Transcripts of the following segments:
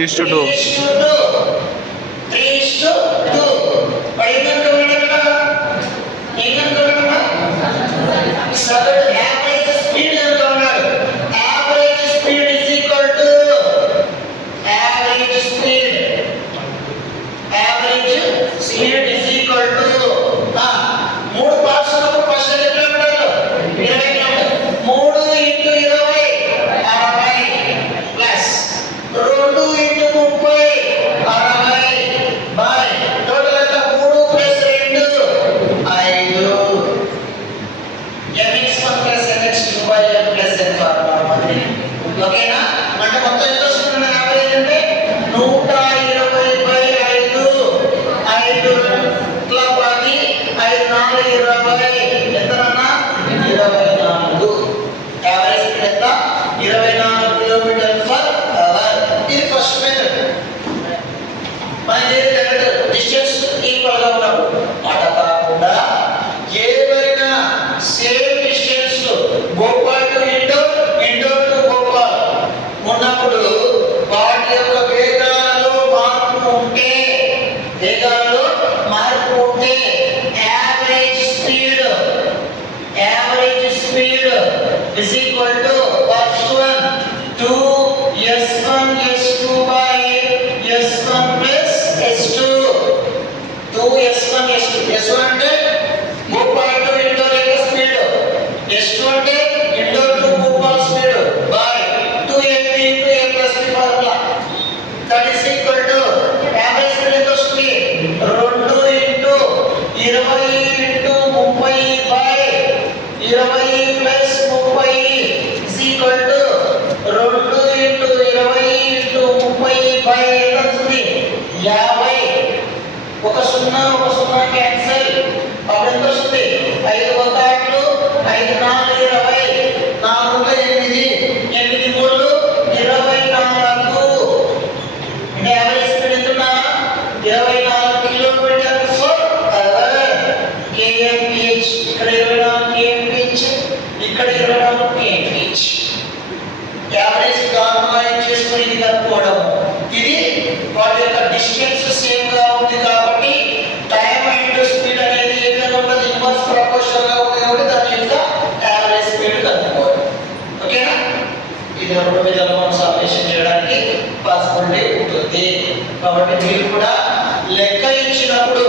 3:2. 3:2. సగటు average speed ఎంత ఉన్నారు? Average speed is equal to average speed is equal to 3 parts ఉన్నప్పుడు first ఎన్ని కిలోమీటర్లు? 20 కిలోమీటర్లు. 3 × 20 60 ప్లస్ 2 × 30 60 బై టోటల్ ఎంత? 3 + 2 5. mx1 + mx2 / m + n formula ఓకేనా? అంటే మొత్తం ఎంత వస్తుంది? యావరేజ్ అంటే 120/5 5 ల 10 5 4 20 ఎంతనన్నా 24. యావరేజ్ స్పీడ్ ఎంత? 24 km/h. ఇది ఫస్ట్ మెథడ్. మనకి డిస్టెన్స్ ఈక్వల్ గా ఉన్నప్పుడు అట కాకుండా ఏవైనా same distance Bhopal to Indore, Indore to Bhopal ఉన్నప్పుడు వాటి యొక్క వేగాలలో మార్పు ఉంటే average speed is equal to first one 2s1 s2 by s1 plus s2. 2s1 s2. s1 అంటే భోపాల్ టు ఇండోర్ యొక్క స్పీడ్, s2 అంటే Indore to Bhopal speed by 2ab × a + b formula. That is equal to average speed ఎంత వస్తుంది? 2 × 20 × 30 by 20 + 30 is equal to 2 × 20 × 30 by ఎంత వస్తుంది? 50. ఒక 0 ఒక 0 cancel. అప్పుడు ఎంత వస్తుంది? 5 1 8 5 4 20 4 8 8 3 24. అంటే యావరేజ్ స్పీడ్ ఎంత ఉన్నా 24 km/h. kmph. ఇక్కడ 24 kmph, ఇక్కడ 24 kmph. యావరేజ్ నార్మలైజ్ చేసుకుని ఇది కనుక్కోవడం. ఇది వాటి యొక్క డిస్టెన్స్ సేమ్ గా ఉంది కాబట్టి టైం అండ్ స్పీడ్ అనేది ఏ విధంగా ఉంటుంది? ఇన్వర్స్ ప్రపోర్షనల్ గా ఉంది కాబట్టి దాని యొక్క యావరేజ్ స్పీడ్ కనుక్కోవాలి. ఓకేనా? ఇది రెండు విధాలుగా మనం సాల్వేషన్ చేయడానికి పాసిబిలిటీ ఉంటుంది. కాబట్టి మీరు కూడా లెక్క ఇచ్చినప్పుడు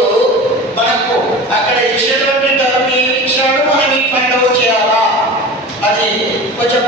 మనకు అక్కడ ఇచ్చినటువంటి టర్మ్ ఏమి ఇచ్చినాడు మనం ఫైండ్ అవుట్ చేయాలా, అది కొంచెం